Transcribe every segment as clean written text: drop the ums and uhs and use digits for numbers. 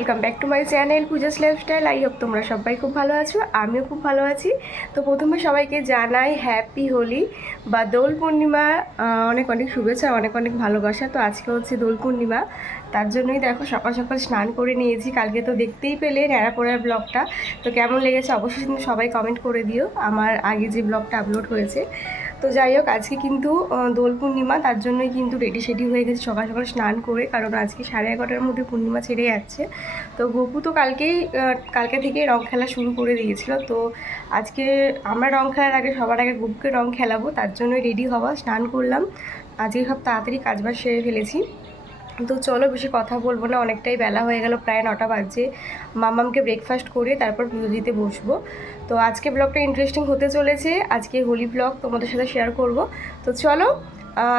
Welcome back to my channel Puja's lifestyle. I hope তোমরা সবাই খুব ভালো আছো, আমিও খুব ভালো আছি। তো প্রথমে সবাইকে জানাই হ্যাপি হোলি বা দোল পূর্ণিমা, অনেক অনেক শুভেচ্ছা, অনেক অনেক ভালোবাসা। তো আজকে হচ্ছে দোল পূর্ণিমা, তার জন্যই দেখো সকাল সকাল স্নান করে নিয়েছি। কালকে তো দেখতেই পেলে ন্যাড়াপোড়ার ব্লগটা, তো কেমন লেগেছে অবশ্যই কিন্তু সবাই কমেন্ট করে দিও আমার আগে যে ব্লগটা আপলোড হয়েছে। তো যাই হোক, আজকে কিন্তু দোল পূর্ণিমা, তার জন্যই কিন্তু রেডি সেডি হয়ে গেছে সকাল সকাল স্নান করে, কারণ আজকে 11:30টার মধ্যে পূর্ণিমা ছেড়ে যাচ্ছে। তো গপু তো কালকে থেকেই রং খেলা শুরু করে দিয়েছিল। তো আজকে আমরা রং খেলার আগে সবার আগে গপুকে রং খেলাবো, তার জন্যই রেডি হওয়া। স্নান করলাম, আজকে সব তাড়াতাড়ি কাজবাজ সেরে ফেলেছি। তো চলো বেশি কথা বলবো না, অনেকটাই বেলা হয়ে গেল, প্রায় 9টা বাজছে। মামামকে ব্রেকফাস্ট করে তারপর পুজো দিতে বসবো। তো আজকে ব্লগটা ইন্টারেস্টিং হতে চলেছে, আজকে হোলি ব্লগ তোমাদের সাথে শেয়ার করব। তো চলো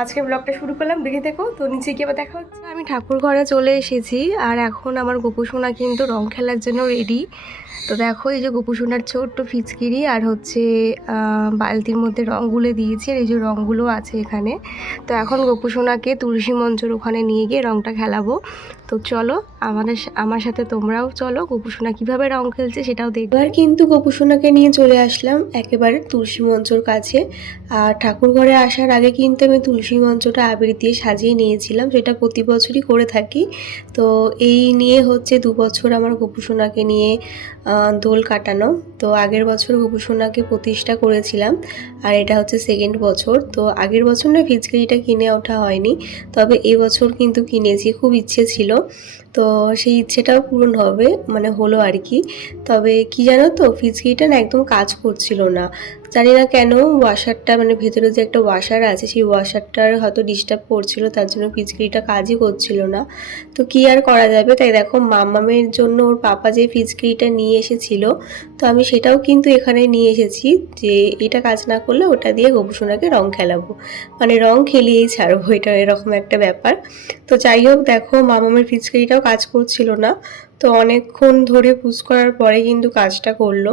আজকে ব্লগটা শুরু করলাম, দেখে দেখো। তো নিচে গিয়ে দেখা হচ্ছে। আমি ঠাকুর ঘরে চলে এসেছি, আর এখন আমার গোপু সোনা কিন্তু রং খেলার জন্য রেডি। তো দেখো এই যে গোপু সোনার ছোট্ট ফিচকিরি আর হচ্ছে বালতির মধ্যে রং গুলে দিয়েছি, আর এই যে রঙগুলো আছে এখানে। তো এখন গোপু সোনাকে তুলসী মঞ্চের ওখানে নিয়ে গিয়ে রংটা খেলাবো। তো চলো আমার সাথে তোমরাও চলো, গোপু সোনা কীভাবে রং খেলছে সেটাও দেখবে। এবার কিন্তু গোপু সোনাকে নিয়ে চলে আসলাম একেবারে তুলসী মঞ্চর কাছে। আর ঠাকুর ঘরে আসার আগে কিন্তু আমি তুলসী মঞ্চটা আবির দিয়ে সাজিয়ে নিয়েছিলাম, যেটা প্রতি বছরই করে থাকি। তো এই নিয়ে হচ্ছে 2 বছর আমার গোপু সোনাকে নিয়ে দোল কাটানো। তো আগের বছর গোপু সোনাকে প্রতিষ্ঠা করেছিলাম, আর এটা হচ্ছে সেকেন্ড বছর। তো আগের বছর না ফিচকারিটা কিনে ওঠা হয়নি, তবে এবছর কিন্তু কিনেছি, খুব ইচ্ছে ছিল। তো সেই ইচ্ছেটাও পূরণ হবে, মানে হলো আর কি। তবে কি জানো তো, ফিচকারিটা না একদম কাজ করছিল না, জানি না কেন। ওয়াশারটা মানে ভেতরে যে একটা ওয়াশার আছে, সেই ওয়াশারটার হয়তো ডিস্টার্ব করছিল, তার জন্য ফিচকারিটা কাজই করছিল না। তো কি আর করা যাবে, তাই দেখো মামামের জন্য ওর পাপা যে ফিচকারিটা নিয়ে এসেছিল, তো আমি সেটাও কিন্তু এখানে নিয়ে এসেছি, যে এটা কাজ না করলে ওটা দিয়ে গোপু সোনাকে রং খেলাবো, মানে রং খেলিয়েই ছাড়বো, এটা এরকম একটা ব্যাপার। তো যাই হোক, দেখো মামামের ফিচকারিটাও কাজ করছিল না। তো অনেকক্ষণ ধরে পুশ করার পরে কিন্তু কাজটা করলো।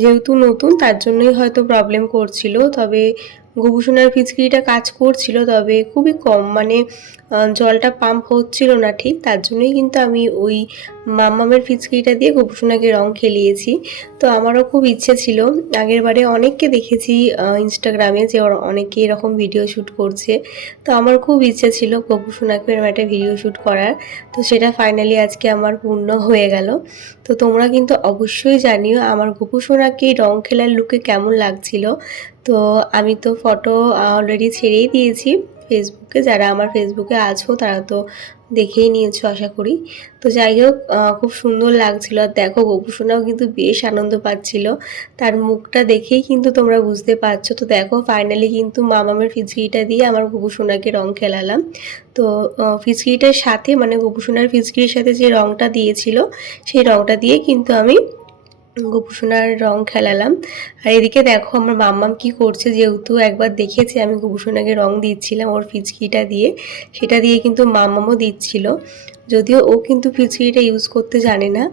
যেহেতু নতুন, তার জন্যই হয়তো প্রবলেম করছিল। তবে গোপু সোনার ফিচকারিটা কাজ করছিল, তবে খুবই কম, মানে জলটা পাম্প হচ্ছিল না ঠিক, তার জন্যই কিন্তু আমি ওই মাম্মামের ফিচকারিটা দিয়ে গোপু সোনাকে রং খেলিয়েছি। তো আমারও খুব ইচ্ছে ছিল, আগের বারে অনেককে দেখেছি ইনস্টাগ্রামে যে অনেকে এরকম ভিডিও শ্যুট করছে। তো আমার খুব ইচ্ছে ছিল গোপু সোনাকে এরকম একটা ভিডিও শ্যুট করার। তো সেটা ফাইনালি আজকে আমার পূর্ণ হয়ে গেল। তো তোমরা কিন্তু অবশ্যই জানিও আমার গোপু সোনাকে রং খেলার লুকে কেমন লাগছিল। তো আমি তো ফটো অলরেডি ছেড়েই দিয়েছি ফেসবুকে, যারা আমার ফেসবুকে আছো তারা তো দেখেই নিয়েছো আশা করি। তো যাই হোক, খুব সুন্দর লাগছিল। আর দেখো গোপু সোনাও কিন্তু বেশ আনন্দ পাচ্ছিল, তার মুখটা দেখেই কিন্তু তোমরা বুঝতে পারছো। তো দেখো ফাইনালি কিন্তু মামামের ফিচকারিটা দিয়ে আমার গোপু সোনাকে রং খেলালাম। তো ফিচকারিটার সাথে, মানে গোপু সোনার ফিচকারির সাথে যে রংটা দিয়েছিল, সেই রংটা দিয়ে কিন্তু আমি গোপু সোনার রং খেলালাম। আর এদিকে দেখো আমার মাম্মাম কি করছে, যেহেতু একবার দেখেছে আমি গোপু সোনাকে রং দিচ্ছিলাম ওর ফিচকিটা দিয়ে, সেটা দিয়ে কিন্তু মাম্মামও দিচ্ছিল, যদিও ও কিন্তু ফিচকিটা ইউজ করতে জানে না।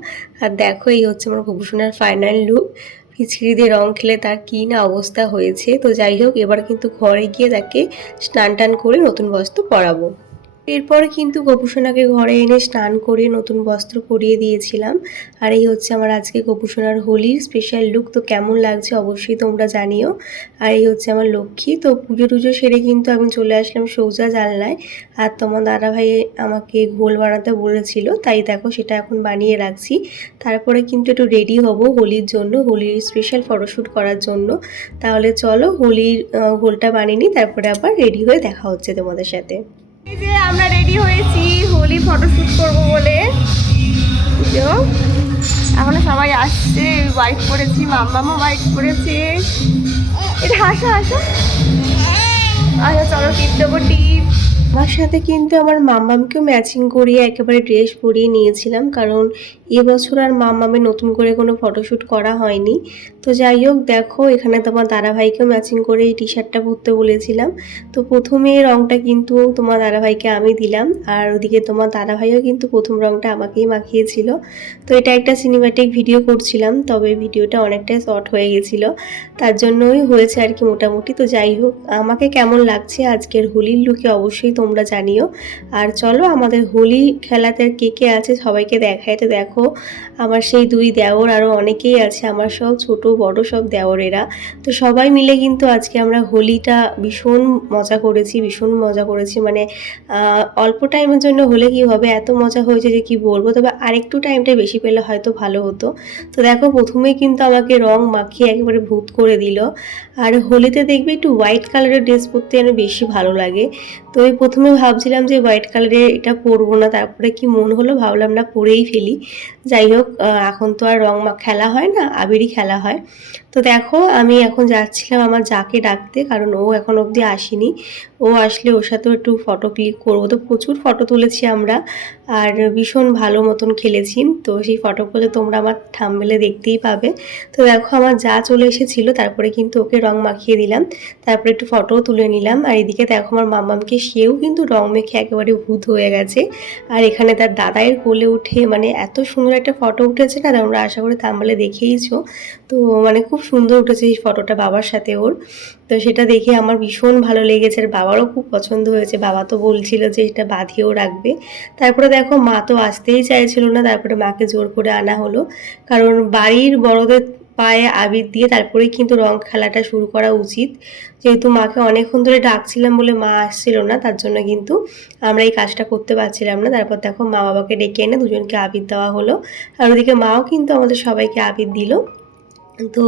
আর দেখো এই হচ্ছে আমার গোপু সোনার ফাইনাল লুক, ফিচকিরি দিয়ে রং খেলে তার কী না অবস্থা হয়েছে। তো যাই হোক, এবার কিন্তু ঘরে গিয়ে তাকে স্নান টান করে নতুন বস্ত্র পরাবো। এরপরে কিন্তু গোপু সোনাকে ঘরে এনে স্নান করে নতুন বস্ত্র পরিয়ে দিয়েছিলাম। আর এই হচ্ছে আমার আজকে গোপু সোনার হোলির স্পেশাল লুক। তো কেমন লাগছে অবশ্যই তোমরা জানিও। আর এই হচ্ছে আমার লক্ষ্মী। তো পুজো টুজো সেরে কিন্তু আমি চলে আসলাম সৌজা জানলায়। আর তোমার দাদা ভাই আমাকে ঘোল বানাতে বলেছিল, তাই দেখো সেটা এখন বানিয়ে রাখছি। তারপরে কিন্তু একটু রেডি হব হোলির জন্য, হোলির স্পেশাল ফটোশ্যুট করার জন্য। তাহলে চলো হোলির ঘোলটা বানিয়ে নিই, তারপরে আবার রেডি হয়ে দেখা হচ্ছে তোমাদের সাথে। এই যে আমরা রেডি হয়েছি হোলি ফটোশুট করব বলে। এখন সবাই আসছে, হোয়াইট পরেছি, মাম্মামও হোয়াইট পরেছে। এটা হাসা হাসা। আচ্ছা চলো টিপ দেবো টিপ। আমার সাথে কিন্তু আমার মাম্মামকেও ম্যাচিং করিয়ে একেবারে ড্রেস পরিয়ে নিয়েছিলাম, কারণ এবছর আর মাম্মামের নতুন করে কোনো ফটোশ্যুট করা হয়নি। তো যাই হোক দেখো এখানে তোমার দাদাভাইকে ম্যাচিং করে এই টি শার্টটা পরতে বলেছিলাম। তো প্রথমে রঙটা কিন্তু তোমার দাদাভাইকে আমি দিলাম, আর ওদিকে তোমার দাদাভাইও কিন্তু প্রথম রঙটা আমাকেই মাখিয়েছিল। তো এটা একটা সিনেম্যাটিক ভিডিও করছিলাম, তবে ভিডিওটা অনেকটাই শর্ট হয়ে গেছিলো, তার জন্যই হয়েছে আর কি মোটামুটি। তো যাই হোক, আমাকে কেমন লাগছে আজকের হোলির লুকে অবশ্যই তোমরা জানিও। আর চলো আমাদের হোলি খেলাতে কে কে আছে সবাইকে দেখায়। তো দেখো আমার সেই দুই দেওর, আরও অনেকেই আছে, আমার সব ছোট বড় সব দেওরেরা। তো সবাই মিলে কিন্তু আজকে আমরা হোলিটা ভীষণ মজা করেছি। মানে অল্প টাইমের জন্য হলে কি হবে, এত মজা হয়েছে যে কি বলবো। তবে আরেকটু টাইমটা বেশি পেলে হয়তো ভালো হতো। তো দেখো প্রথমেই কিন্তু আমাকে রং মাখিয়ে একেবারে ভূত করে দিল। আর হোলিতে দেখবে একটু হোয়াইট কালারের ড্রেস পরতে যেন বেশি ভালো লাগে। তো আমি প্রথমে ভাবছিলাম যে হোয়াইট কালারের এটা পরবো না, তারপরে কি মন হলো ভাবলাম না পরেই ফেলি। যাই হোক, এখন তো আর রং খেলা হয় না, আবিরই খেলা হয়। তো দেখো আমি এখন যাচ্ছিলাম আমার যাকে ডাকতে, কারণ ও এখন অবধি আসেনি। ও আসলে ওর সাথেও একটু ফটো ক্লিক করবো। তো প্রচুর ফটো তুলেছি আমরা, আর ভীষণ ভালো মতন খেলেছি। তো সেই ফটোগুলো তোমরা আমার থাম্বনেলে দেখতেই পাবে। তো দেখো আমার যা চলে এসেছিলো, তারপরে কিন্তু ওকে রং মাখিয়ে দিলাম, তারপরে একটু ফটোও তুলে নিলাম। আর এদিকে দেখো আমার মামামকে, সেও কিন্তু রং মেখে একেবারে ভূত হয়ে গেছে। আর এখানে তার দাদাইয়ের কোলে উঠে মানে এত সুন্দর একটা ফটো উঠেছে না, তোমরা আশা করি থাম্বনেলে দেখেইছো। তো মানে খুব সুন্দর উঠেছে এই ফটোটা বাবার সাথে ওর। তো সেটা দেখে আমার ভীষণ ভালো লেগেছে, আর বাবারও খুব পছন্দ হয়েছে। বাবা তো বলছিল যে এটা বাঁধিয়েও রাখবে। তারপরে দেখো মা তো আসতেই চাইছিল না, তারপরে মাকে জোর করে আনা হলো, কারণ বাড়ির বড়দের পায়ে আবির দিয়ে তারপরেই কিন্তু রং খেলাটা শুরু করা উচিত। যেহেতু মাকে অনেকক্ষণ ধরে ডাকছিলাম বলে মা আসছিল না, তার জন্য কিন্তু আমরা এই কাজটা করতে পারছিলাম না। তারপর দেখো মা বাবাকে ডেকে এনে দুজনকে আবির দেওয়া হলো, আর ওদিকে মাও কিন্তু আমাদের সবাইকে আবির দিল। তো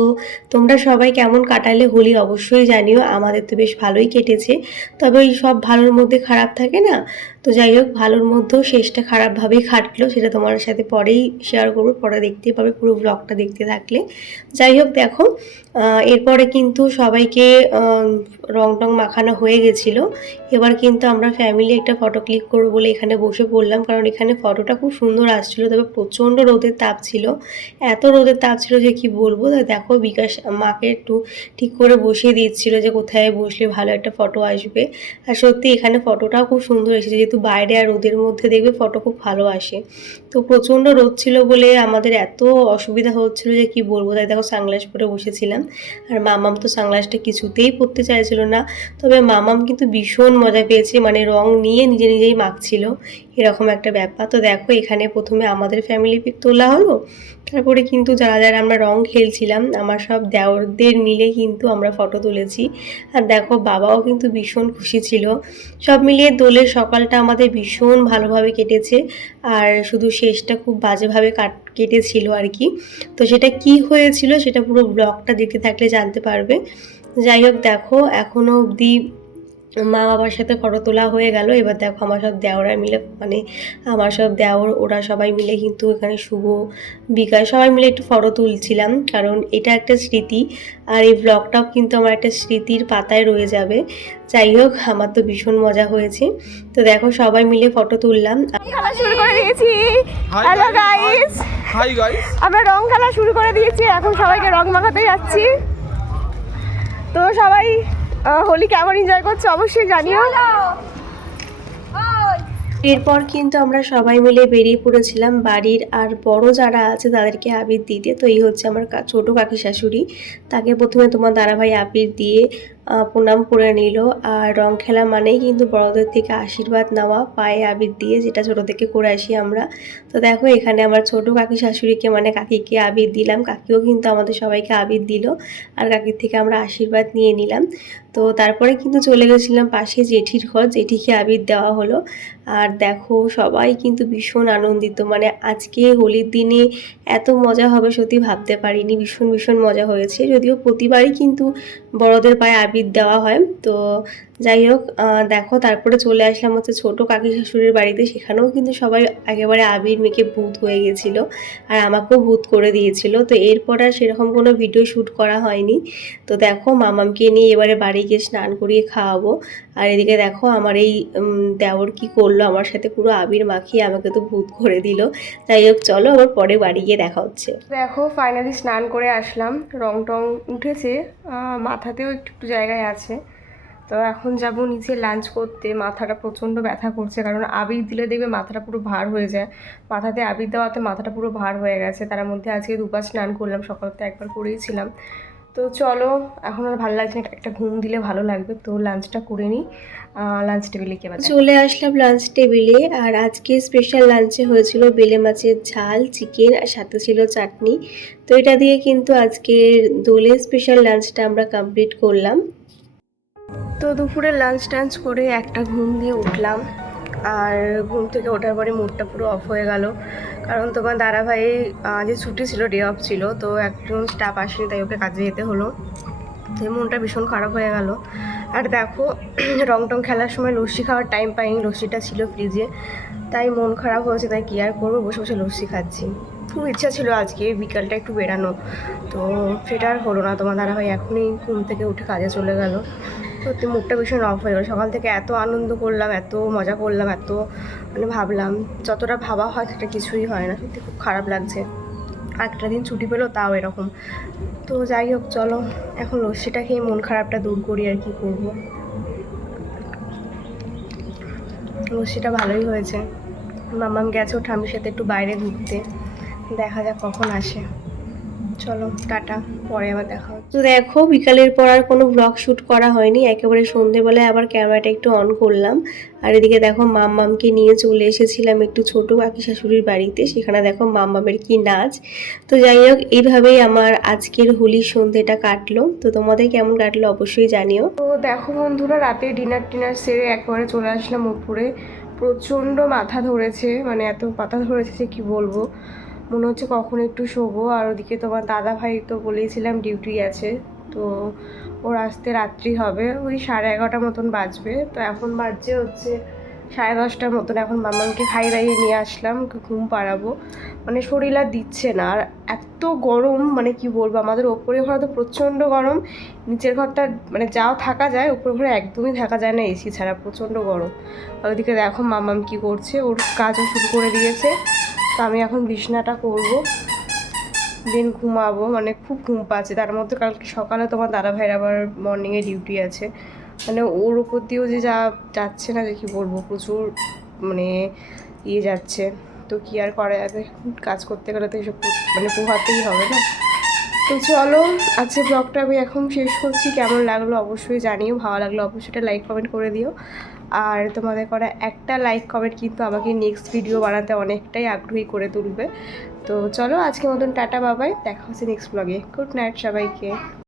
তোমরা সবাই কেমন কাটালে হোলি অবশ্যই জানিও। আমাদের তো বেশ ভালোই কেটেছে, তবে ওই সব ভালোর মধ্যে খারাপ থাকে না। তো যাই হোক, ভালোর মধ্যেও শেষটা খারাপভাবেই কাটলো, সেটা তোমার সাথে পরেই শেয়ার করবো, পরে দেখতে পাবে পুরো ব্লগটা দেখতে থাকলে। যাই হোক দেখো, এরপরে কিন্তু সবাইকে রং টং মাখানো হয়ে গেছিলো। এবার কিন্তু আমরা ফ্যামিলি একটা ফটো ক্লিক করবো বলে এখানে বসে পড়লাম, কারণ এখানে ফটোটা খুব সুন্দর আসছিলো। তবে প্রচণ্ড রোদের তাপ ছিল, এত রোদের তাপ ছিল যে কি বলবো। দেখো বিকাশ মাকে একটু ঠিক করে বসিয়ে দিচ্ছিলো যে কোথায় বসলে ভালো একটা ফটো আসবে। আর সত্যি এখানে ফটোটাও খুব সুন্দর এসেছে, যেহেতু বাইরে আর রোদের মধ্যে দেখবে ফটো খুব ভালো আসে। তো প্রচণ্ড রোদ ছিল বলে আমাদের এত অসুবিধা হচ্ছিলো যে কি বলবো। তাই দেখো সানগ্লাস পরে বসেছিলাম, আর মামাম তো সানগ্লাসটা কিছুতেই পরতে চাইছিল না। তবে মামাম কিন্তু ভীষণ মজা পেয়েছে, মানে রং নিয়ে নিজে নিজেই মাখছিল, এরকম একটা ব্যাপার। তো দেখো এখানে প্রথমে আমাদের ফ্যামিলি পিক তোলা হলো, তারপরে কিন্তু যারা যারা আমরা রং খেলছিলাম আমার সব দেওরদের মিলে কিন্তু আমরা ফটো তুলেছি। আর দেখো বাবাও কিন্তু ভীষণ খুশি ছিল। সব মিলিয়ে দোলের সকালটা আমাদের ভীষণ ভালোভাবে কেটেছে, আর শুধু শেষটা খুব বাজেভাবে কেটেছিল আর কি। তো সেটা কি হয়েছিল সেটা পুরো ব্লগটা দেখতে থাকলে জানতে পারবে। যাই হোক দেখো এখনও অবধি মা বাবার সাথে ফটো তোলা হয়ে গেল। এবার দেখো আমার সব দেওরা মিলে, মানে আমার সব দেওর ওরা সবাই মিলে কিন্তু এখানে শুভ বিকাশ সবাই মিলে একটু ফটো তুলছিলাম, কারণ এটা একটা স্মৃতি, আর এই ব্লগটাও কিন্তু আমার একটা স্মৃতির পাতায় রয়ে যাবে। যাই হোক আমার তো ভীষণ মজা হয়েছে। তো দেখো সবাই মিলে ফটো তুললাম। খেলা শুরু করে দিয়েছি। হ্যালো গাইস, হাই গাইস, আমরা রং খেলা শুরু করে দিয়েছি, এখন সবাইকে রং মাখাতে যাচ্ছি। তো সবাই হোলি কেমন এনজয় করছে অবশ্যই জানিও। এরপর কিন্তু আমরা সবাই মিলে বেরিয়ে পড়েছিলাম বাড়ির আর বড় যারা আছে তাদেরকে আবির দিতে। তো এই হচ্ছে আমার ছোট কাকি শাশুড়ি, তাকে প্রথমে তোমার দাদাভাই আবির দিয়ে প্রণাম করে নিল। আর রং খেলা মানেই কিন্তু বড়দের থেকে আশীর্বাদ নেওয়া পায়ে আবির দিয়ে, যেটা ছোটো থেকে করে আসি আমরা। তো দেখো এখানে আমার ছোট কাকি শাশুড়িকে মানে কাকিকে আবির দিলাম, কাকিও কিন্তু আমাদের সবাইকে আবির দিল, আর কাকির থেকে আমরা আশীর্বাদ নিয়ে নিলাম। তো তারপরে কিন্তু চলে গেছিলাম পাশে জেঠির ঘর, জেঠিকে আবির দেওয়া হলো। আর দেখো সবাই কিন্তু ভীষণ আনন্দিত, মানে আজকে হোলির দিনে এত মজা হবে সত্যি ভাবতে পারিনি। ভীষণ ভীষণ মজা হয়েছে, যদিও প্রতিবারই কিন্তু বড়দের পায়ে আবির দেওয়া হয়। তো যাই হোক, দেখো তারপরে চলে আসলাম হচ্ছে ছোটো কাকি শাশুড়ির বাড়িতে। সেখানেও কিন্তু সবাই একেবারে আবির মেখে ভূত হয়ে গেছিলো, আর আমাকেও ভূত করে দিয়েছিল। তো এরপর আর সেরকম কোনো ভিডিও শ্যুট করা হয়নি। তো দেখো মামামকে নিয়ে এবারে বাড়ি গিয়ে স্নান করিয়ে খাওয়াবো। আর এদিকে দেখো আমার এই দেওর কি করলো, আমার সাথে পুরো আবির মাখিয়ে আমাকে তো ভূত করে দিল। যাই হোক চলো, আবার পরে বাড়ি গিয়ে দেখা হচ্ছে। দেখো ফাইনালি স্নান করে আসলাম, রং টং উঠেছে, মাথাতেও একটু একটু জায়গায় আছে। তো এখন যাব নিচে লাঞ্চ করতে। মাথাটা প্রচণ্ড ব্যথা করছে, কারণ আবির দিলে দেখবে মাথাটা পুরো ভার হয়ে যায়। মাথাতে আবির দেওয়াতে মাথাটা পুরো ভার হয়ে গেছে। তার মধ্যে আজকে দুবার স্নান করলাম, সকালতে একবার করেইছিলাম। তো চলো, এখন আর ভালো লাগছে না, একটা ঘুম দিলে ভালো লাগবে। তো লাঞ্চটা করে নিই, লাঞ্চ টেবিলে কে চলে আসলাম লাঞ্চ টেবিলে। আর আজকে স্পেশাল লাঞ্চে হয়েছিল বেলে মাছের ঝাল, চিকেন, আর সাথে ছিল চাটনি। তো এটা দিয়ে কিন্তু আজকের দোলের স্পেশাল লাঞ্চটা আমরা কমপ্লিট করলাম। তো দুপুরে লাঞ্চ টাঞ্চ করে একটা ঘুম দিয়ে উঠলাম। আর ঘুম থেকে ওঠার পরে মুডটা পুরো অফ হয়ে গেল, কারণ তোমার দাদাভাই যে ছুটি ছিল, ডে অফ ছিল, তো একজন স্টাফ আসেনি, তাই ওকে কাজে যেতে হলো। তো মনটা ভীষণ খারাপ হয়ে গেল। আর দেখো রং টং খেলার সময় লস্যি খাওয়ার টাইম পাইনি, লস্যিটা ছিল ফ্রিজে, তাই মন খারাপ হয়েছে। তাই কি আর করবো, বসে বসে লস্যি খাচ্ছি। খুব ইচ্ছা ছিল আজকে বিকালটা একটু বেরানো, তো সেটা আর হলো না। তোমার দাদাভাই এখনই ঘুম থেকে উঠে কাজে চলে গেল। সত্যি মুডটা ভীষণ অফ হয়ে গেল। সকাল থেকে এত আনন্দ করলাম, এত মজা করলাম, এত মানে ভাবলাম যতটা ভাবা হয় সেটা কিছুই হয় না। সত্যি খুব খারাপ লাগছে, একটা দিন ছুটি পেলো তাও এরকম। তো যাই হোক চলো, এখন লস্যিটা খেয়ে মন খারাপটা দূর করি, আর কি করব। লস্যিটা ভালোই হয়েছে। মামাম গেছে ও ঠাম্মির সাথে একটু বাইরে ঘুরতে, দেখা যাক কখন আসে। চলো টাটা, পরে আবার দেখা হচ্ছে। তো দেখো বিকালের পর আর কোনো ব্লগ শ্যুট করা হয়নি, একেবারে সন্ধেবেলায় আবার ক্যামেরাটা একটু অন করলাম। আর এদিকে দেখো মাম্মামকে নিয়ে চলে এসেছিলাম একটু ছোটো কাকি শাশুড়ির বাড়িতে। সেখানে দেখো মাম্মামের কি নাচ। তো যাই হোক, এইভাবেই আমার আজকের হোলির সন্ধেটা কাটলো। তো তোমাদের কেমন কাটলো অবশ্যই জানিও। তো দেখো বন্ধুরা, রাতে ডিনার সেরে একবারে চলে আসলাম উপরে। প্রচণ্ড মাথা ধরেছে, মানে এত মাথা ধরেছে যে কি বলবো, মনে হচ্ছে কখন একটু শোবো। আর ওদিকে তোমার দাদা ভাই তো বলেইছিলাম ডিউটি আছে, তো ওর আসতে রাত্রি হবে, ওই 11:30 মতন বাজবে। তো এখন বাজছে হচ্ছে 10:30 মতন। এখন মামাকে খাই দাইয়ে নিয়ে আসলাম, ঘুম পাড়াবো। মানে শরীর আর দিচ্ছে না, আর এত গরম, মানে কি বলবো, আমাদের ওপরের ঘরে তো প্রচণ্ড গরম, নিচের ঘরটা মানে যাও থাকা যায়, উপরের ঘরে একদমই থাকা যায় না এসি ছাড়া, প্রচণ্ড গরম। আর ওইদিকে দেখো মামাম কি করছে, ওর কাজও শুরু করে দিয়েছে। তো আমি এখন বিছনাটা করব, দিন ঘুমাবো, মানে খুব ঘুম পাচ্ছে। তার মধ্যে কালকে সকালে তোমার দাদা ভাইয়ের আবার মর্নিংয়ে ডিউটি আছে, মানে ওর উপর দিয়েও যে যাচ্ছে না, যে কি বলবো, প্রচুর মানে যাচ্ছে। তো কি আর করা যাবে, কাজ করতে গেলে তো এসব মানে পোহাতেই হবে না। তো চলো, আজকে ব্লগটা আমি এখন শেষ করছি। কেমন লাগলো অবশ্যই জানিও, ভালো লাগলো অবশ্যই একটা লাইক কমেন্ট করে দিও। আর তোমাদের করা একটা লাইক কমেন্ট কিন্তু আমাকে নেক্সট ভিডিও বানাতে অনেকটাই আগ্রহী করে তুলবে। তো চলো আজকের মতন টাটা, বাবাই, দেখা হচ্ছে নেক্সট ব্লগে। গুড নাইট সবাইকে।